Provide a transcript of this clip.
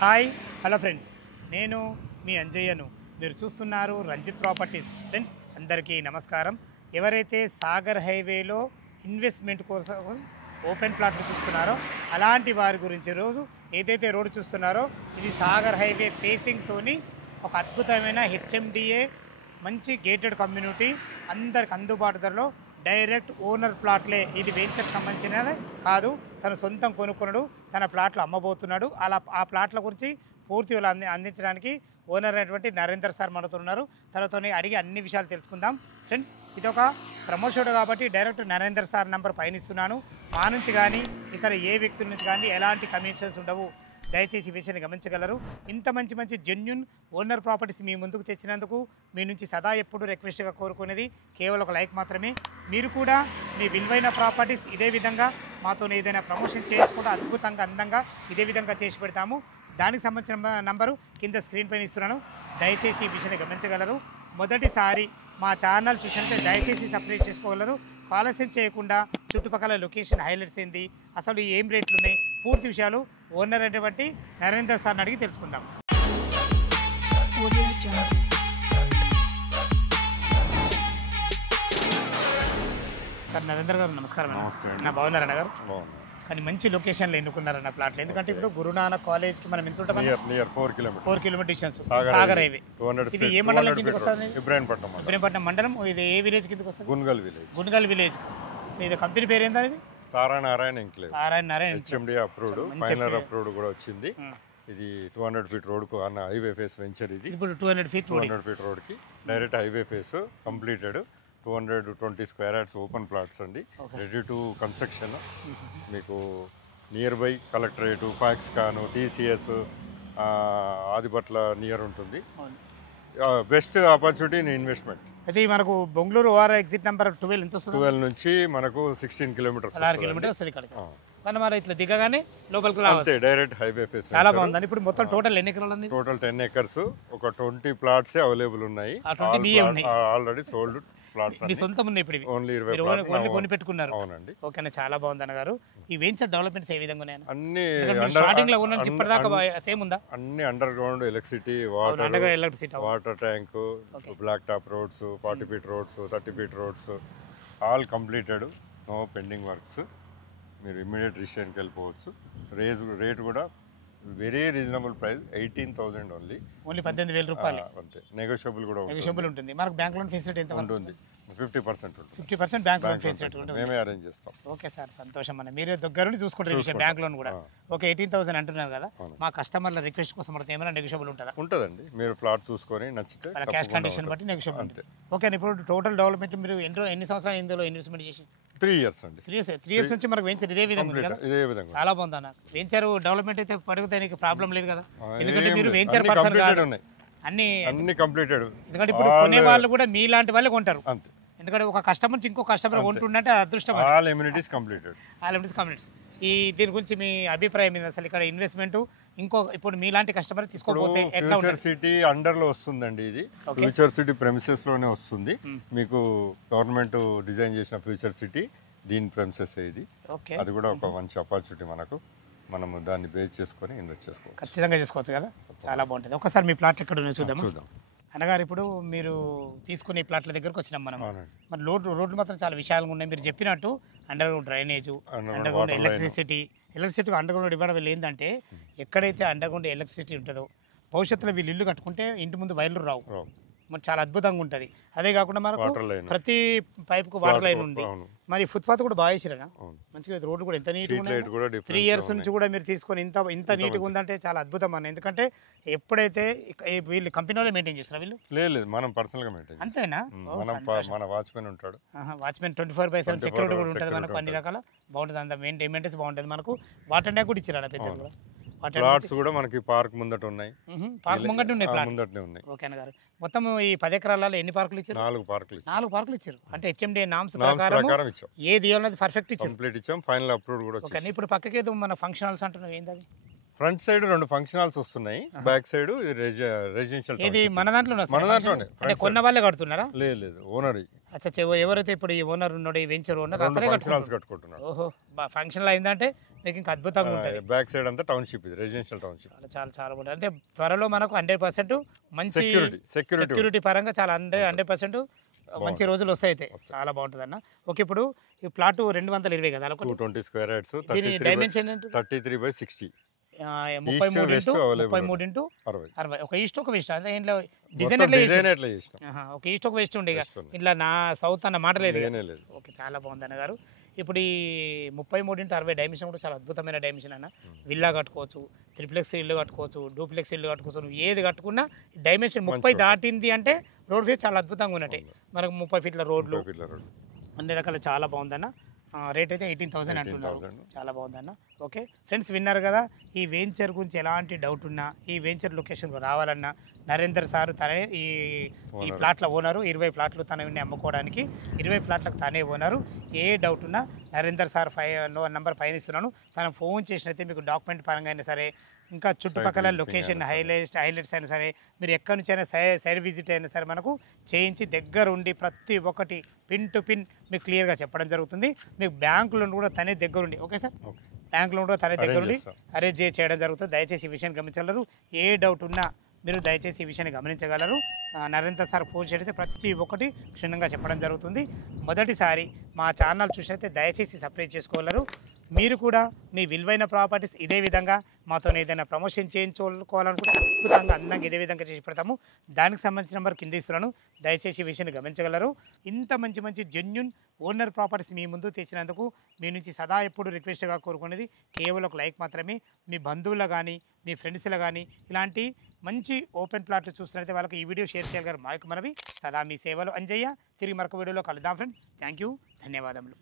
Hi hello friends, నేను మీ అంజయ్యను. మీరు చూస్తున్నారు రంజిత్ ప్రాపర్టీస్. ఫ్రెండ్స్ అందరికీ నమస్కారం. ఎవరైతే సాగర్ హైవేలో ఇన్వెస్ట్మెంట్ కోసం ఓపెన్ ప్లాట్లు చూస్తున్నారో అలాంటి వారి గురించి రోజు ఏదైతే రోడ్డు చూస్తున్నారో ఇది సాగర్ హైవే ఫేసింగ్తోని ఒక అద్భుతమైన హెచ్ఎండిఏ మంచి గేటెడ్ కమ్యూనిటీ, అందరికి అందుబాటు ధరలో డైరెక్ట్ ఓనర్ ప్లాట్లే. ఇది వెంచర్కి సంబంధించినది కాదు, తన సొంతం కొనుక్కున్నాడు, తన ప్లాట్లు అమ్మబోతున్నాడు. అలా ఆ ప్లాట్ల గురించి పూర్తి అందించడానికి ఓనర్ అయినటువంటి నరేందర్ సార్ మనతో ఉన్నారు. తనతో అడిగి అన్ని విషయాలు తెలుసుకుందాం. ఫ్రెండ్స్ ఇది ఒక ప్రమోషన్ కాబట్టి డైరెక్ట్ నరేందర్ సార్ నంబర్ పైన ఇస్తున్నాను. మా నుంచి కానీ ఇతర ఏ వ్యక్తుల నుంచి కానీ ఎలాంటి కమిషన్స్ ఉండవు. దయచేసి ఈ విషయాన్ని గమనించగలరు. ఇంత మంచి జెన్యున్ ఓనర్ ప్రాపర్టీస్ మీ ముందుకు తెచ్చినందుకు మీ నుంచి సదా ఎప్పుడు రిక్వెస్ట్గా కోరుకునేది కేవలం ఒక లైక్ మాత్రమే. మీరు కూడా మీ విలువైన ప్రాపర్టీస్ ఇదే విధంగా మాతో ఏదైనా ప్రమోషన్ చేయించుకుంటే అద్భుతంగా అందంగా ఇదే విధంగా చేసి పెడతాము. దానికి సంబంధించిన నంబరు కింద స్క్రీన్ పైన ఇస్తున్నాను. దయచేసి ఈ విషయాన్ని గమనించగలరు. మొదటిసారి మా ఛానల్ చూసినట్లయితే దయచేసి సబ్స్క్రైబ్ చేసుకోగలరు. ఆలస్యం చేయకుండా చుట్టుపక్కల లొకేషన్ హైలైట్స్ ఏంది, అసలు ఏం రేట్లు ఉన్నాయి, పూర్తి విషయాలు ఓనర్ అయినటువంటి నరేందర్ సార్ని అడిగి తెలుసుకుందాం. సార్ నరేందర్ గారు నమస్కారం. నా బాగున్నారన్న గారు? కానీ మంచి లొకేషన్లో ఎన్నుకున్నారన్న ప్లాట్లు. ఎందుకంటే ఇప్పుడు గురునానక్ కాలేజ్కి మనం ఎంత ఉంటాం, 4 కిలోమీటర్ డిస్టెన్స్ సాగర్ హైవే. ఇది ఏ మండలం కిందకి వస్తుంది? ఇబ్రహీంపట్నం మండలం. ఇది ఏ విలేజ్ కిందకి వస్తుంది? గున్గల్ విలేజ్. ఇది కంపెనీ పేరు ఏందా? ఇది Narayana HMD approved, final approved కూడా వచ్చింది. ఇది 200 ఫీట్ రోడ్ కు అన్న హైవే ఫేస్ వెంచర్. ఇది ఇప్పుడు 200 ఫీట్ రోడ్ కి direct highway face completed. 220 square yards open plots అండి, రెడీ టు కన్స్ట్రక్షన్. మీకు నియర్ బై కలెక్టరేట్, ఫాక్స్ కాను, టీసీఎస్, ఆదిపట్ల నియర్ ఉంటుంది. Best opportunity in investment. అయితే మనకు బెంగళూరు ఓఆర్ ఎగ్జిట్ నెంబర్ 12 ఎంత వస్తుంది? 12 నుంచి మనకు 16 కిలోమీటర్స్. 16 కిలోమీటర్స్ వస్తుంది ఇక్కడికి. కానీ మరి ఇట్లా దిగగానే లోపలికి రావచ్చు. Direct highway face. చాలా బాగుంది. ఇప్పుడు మొత్తం టోటల్ ఎన్ని ఎకరాలు ఉంది? Total 10 acres. ఒక 20 ప్లాట్స్ అవైలబుల్ ఉన్నాయి. Already sold plots. మీ సొంతం ఉన్నాయి ఇప్పుడు? ఓన్లీ 20 ప్లాట్స్ కొని పెట్టుకున్నారు. అవునండి. ఓకే, చాలా బాగుంది అన్నగారు. ఈ వెంచర్ డెవలప్మెంట్స్ ఏ విధంగా ఉన్నాయి? అన్ని స్టార్టింగ్ లో ఉన్న ఇప్పటిదాకా సేమ్ ఉందా? అన్ని underground electricity, water tank, black top roads, 40 feet roads, 30 feet roads, all completed. No pending works. మీరు ఇమ్మీడియట్ రిజిస్ట్రేషన్కి వెళ్ళిపోవచ్చు. రేట్ కూడా వెరీ రీజనబుల్ ప్రైస్, 18,000 ఓన్లీ 18,000 రూపాయలు. అంతే. నెగోషియబుల్ కూడా ఉంటుంది. మనకు బ్యాంక్ లోన్ ఫెసిలిటీ ఎంత ఉంటుంది? 50% ఉంటుంది. 50% బ్యాంక్ లోన్ ఫెసిలిటీ ఉంటుంది. మేమే అరేంజ్ చేస్తాం. ఓకే సార్, సంతోషం అన్న. మీరు దగ్గర నుండి చూసుకుంటారు విషయం. బ్యాంక్ లోన్ కూడా ఓకే 18,000 అంటున్నారు కదా. మా కస్టమర్ల రిక్వెస్ట్ కోసం పడితే ఏమైనా నెగోషియబుల్ ఉంటుందా? ఉంటుందండి. మీరు ప్లాట్ చూసుకొని నచ్చితే క్యాష్ కండిషన్ బట్టి నెగోషియబుల్ ఉంటుంది. ఓకే, ఇప్పుడు టోటల్ డెవలప్మెంట్ మీరు ఎన్ని సంవత్సరాలు ఇందులో ఇన్వెస్ట్మెంట్ చేసి? 3 years అండి. 3 years నుంచి మనకు వెంచర్ ఇదే విధంగా చాలా బాగుంది అన్న. వెంచర్ డెవలప్మెంట్ అయితే పడితే ప్రాబ్లం లేదు కదా, ఎందుకంటే మీరు వెంచర్ పర్సన్ కాదు. అన్ని కంప్లీటెడ్. ఎందుకంటే ఇప్పుడు కొనే వాళ్ళు కూడా మీలాంటి వాళ్ళే కొంటారు. ఎందుకంటే ఒక కస్టమర్ నుంచి ఇంకో కస్టమర్ కొంటుండే అదృష్టం. All amenities completed. ఈ దీని గురించి మీ అభిప్రాయం ఏంది? అసలు ఇక్కడ ఇన్వెస్ట్మెంట్ ఇప్పుడు మీలాంటి కస్టమర్ తీసుకోకపోతే ఎట్లా ఉంటుంది? ఫ్యూచర్ సిటీ అండర్ లో వస్తుందండి. ఇది ఫ్యూచర్ సిటీ ప్రెమిసెస్ లోనే వస్తుంది. మీకు గవర్నమెంట్ డిజైన్ చేసిన ఫ్యూచర్ సిటీ దీని ప్రెమిసెస్. ఇది అది కూడా ఒక మంచి ఆపర్చునిటీ మనకు. మనము దాన్ని బేస్ చేసుకొని ఇన్వెస్ట్ చేసుకోవచ్చు. ఖచ్చితంగా చేసుకోవచ్చు కదా, చాలా బాగుంటుంది. ఒకసారి మీ ప్లాట్ ఎక్కడ ఉన్నాయో చూద్దాం. అనగారు ఇప్పుడు మీరు తీసుకునే ప్లాట్ల దగ్గరకు వచ్చినాం మనం. మరి రోడ్లు మాత్రం చాలా విశాలంగా ఉన్నాయి. మీరు చెప్పినట్టు under ground drainage, under ground electricity under ground ఇవ్వడం ఏంటంటే ఎక్కడైతే అండర్ గ్రౌండ్ ఎలక్ట్రిసిటీ ఉంటుందో భవిష్యత్తులో వీళ్ళు ఇల్లు కట్టుకుంటే ఇంటి ముందు వైర్లు రావు. మరి చాలా అద్భుతంగా ఉంటుంది. అదే కాకుండా మనకు ప్రతి పైప్కు వాటర్ లైన్ ఉంది. మరి ఫుట్పాత్ కూడా బాగా వేసిరా మంచిగా. రోడ్డు కూడా ఎంత నీట్గా ఉన్నాయి. 3 years నుంచి కూడా మీరు తీసుకొని ఇంత నీట్గా ఉందంటే చాలా అద్భుతం అన్న. ఎందుకంటే ఎప్పుడైతే వీళ్ళు కంపెనీ వాళ్ళే మెయింటైన్ చేస్తారా? వీళ్ళు లేదు, మనం పర్సనల్ గా మెయింటైన్. అంతేనా? మన వాచ్మెన్ ఉంటాడు. వాచ్మెన్ 24/7 సెక్యూరిటీ కూడా ఉంటుంది మనకు. అన్ని రకాల బాగుంటుంది. అంత మెయింటెనెన్స్ బాగుంటుంది మనకు. వాటర్ ట్యాంక్ కూడా ఇచ్చారా పెద్దలు కూడా? ప్లాట్స్ కూడా మనకి పార్క్ ముందట ఉన్నాయి. పార్క్ ముంగట ఉన్నాయి. ఓకే అన్నగారు. మొత్తం ఈ 10 ఎకరాలలో ఎన్ని పార్కులు ఇచ్చారు? 4 పార్కులు ఇచ్చారు. అంటే హెచ్ఎండి నామ్స్ ప్రకారం ఏది ఇవ్వాలన్నది పర్ఫెక్ట్ ఇచ్చారు. కంప్లీట్ ఇచ్చాం. ఫైనల్ అప్రూవ్డ్ కూడా. ఓకే, ఇప్పుడు పక్కకి ఏదో మన ఫంక్షన్ హాల్స్ అంటున్నావు, ఏంది అది? ఫ్రంట్ సైడ్ 2 ఫంక్షన్ హాల్స్ వస్తున్నాయి, బ్యాక్ సైడ్ రెసిడెన్షియల్. ఇది మన దాంట్లోనే? అంటే కొన్న వాళ్ళే కడుతున్నారా? లేదు, ఓనర్. అచ్చా ఎవరైతే ఇప్పుడు ఈ ఓనర్ ఉన్నాడు, ఈ వెంచర్ ఓనర్ 2 అతనే ఫంక్షన్ హాల్స్ కట్టుకుంటాడు. కట్టుకుంటున్నాడు. ఓహో, ఫంక్షన్లో అయిందంటే మీకు ఇంకా అద్భుతంగా ఉంటుంది. బ్యాక్ సైడ్ అంతా టౌన్షిప్, ఇది రెసిడెన్షియల్ టౌన్షిప్. చాలా చాలా చాలా బాగుంటుంది. అంటే త్వరలో మనకు 100% మంచి సెక్యూరిటీ పరంగా చాలా 100% మంచి రోజులు వస్తాయి. అయితే చాలా బాగుంటుంది అన్న. ఓకే, ఇప్పుడు ఈ ప్లాట్ 220 కదా, 220 స్క్వేర్ యార్డ్స్, దీని డైమెన్షన్ ఏంటి? 33/60, 33 ఇంటూ 60, ఒక ఈస్ట్ ఒక వెస్ట్. అదే ఇంట్లో డిజైన్ ఎట్లా చేసినాం. ఒక ఈస్ట్ ఒక వెస్ట్ ఉండే ఇట్లా నా సౌత్ అన్న మాట లేదు. ఓకే, చాలా బాగుంది అన్న గారు. ఇప్పుడు ఈ 33x60 డైమెన్షన్ కూడా చాలా అద్భుతమైన డైమెన్షన్ అన్న. విల్లా కట్టుకోవచ్చు, త్రిప్లెక్స్ ఇల్లు కట్టుకోవచ్చు, డూప్లెక్స్ ఇల్లు కట్టుకోవచ్చు. నువ్వు ఏది కట్టుకున్నా డైమెన్షన్ 30 దాటింది అంటే రోడ్ ఫేస్ చాలా అద్భుతంగా ఉన్నట్టే. మనకు 30 ఫీట్ల రోడ్లు, అన్ని రకాల చాలా బాగుందన్న. రేట్ అయితే 18,000 అంటున్నారు. చాలా బాగుందన్న. ఓకే ఫ్రెండ్స్, విన్నారు కదా. ఈ వెంచర్ గురించి ఎలాంటి డౌట్ ఉన్నా, ఈ వెంచర్ లొకేషన్కు రావాలన్నా నరేందర్ సార్ తనే ఈ ప్లాట్ల ఓనరు. 20 ప్లాట్లు తనని అమ్ముకోవడానికి, 20 ప్లాట్లకు తనే ఓనరు. ఏ డౌట్ ఉన్నా నరేందర్ సార్ నంబర్ పైన ఇస్తున్నాను, తను ఫోన్ చేసినైతే మీకు డాక్యుమెంట్ పరంగా అయినా సరే, ఇంకా చుట్టుపక్కల లొకేషన్ హైలైట్స్ అయినా సరే, మీరు ఎక్కడి నుంచి అయినా సైడ్ విజిట్ అయినా సరే మనకు చేయించి దగ్గరుండి ప్రతి ఒక్కటి పిన్ టు పిన్ మీకు క్లియర్గా చెప్పడం జరుగుతుంది. మీకు బ్యాంకులో కూడా తనే దగ్గరుండి, ఓకే సార్, బ్యాంకులో కూడా తనే దగ్గరుండి అరేంజ్ చేయడం జరుగుతుంది. దయచేసి ఈ విషయాన్ని గమనించగలరు. ఏ డౌట్ ఉన్నా మీరు దయచేసి ఈ విషయాన్ని గమనించగలరు. నరేంద్ర సార్ ఫోన్ చేయడం ప్రతి ఒక్కటి క్షుణ్ణంగా చెప్పడం జరుగుతుంది. మొదటిసారి మా ఛానల్ చూసినైతే దయచేసి సబ్స్క్రైబ్ చేసుకోగలరు. మీరు కూడా మీ విలువైన ప్రాపర్టీస్ ఇదే విధంగా మాతో ఏదైనా ప్రమోషన్ చేయించుకోవాలనుకుంటే అద్భుతంగా అందంగా ఇదే విధంగా చేసి పెడతాము. దానికి సంబంధించిన నెంబర్ కింద ఇస్తున్నాను, దయచేసి ఈ విషయాన్ని గమనించగలరు. ఇంత మంచి మంచి జెన్యూన్ ఓనర్ ప్రాపర్టీస్ మీ ముందు తెచ్చినందుకు మీ నుంచి సదా ఎప్పుడు రిక్వెస్ట్గా కోరుకునేది కేవలం ఒక లైక్ మాత్రమే. మీ బంధువులు కానీ మీ ఫ్రెండ్స్లో కానీ ఇలాంటి మంచి ఓపెన్ ప్లాట్లు చూస్తున్నట్లయితే వాళ్ళకి ఈ వీడియో షేర్ చేయాలి గారు. మాకు మనవి సదా మీ సేవలు అంజయ్య. తిరిగి మరొక వీడియోలో కలుద్దాం ఫ్రెండ్స్. థ్యాంక్ యూ, ధన్యవాదములు.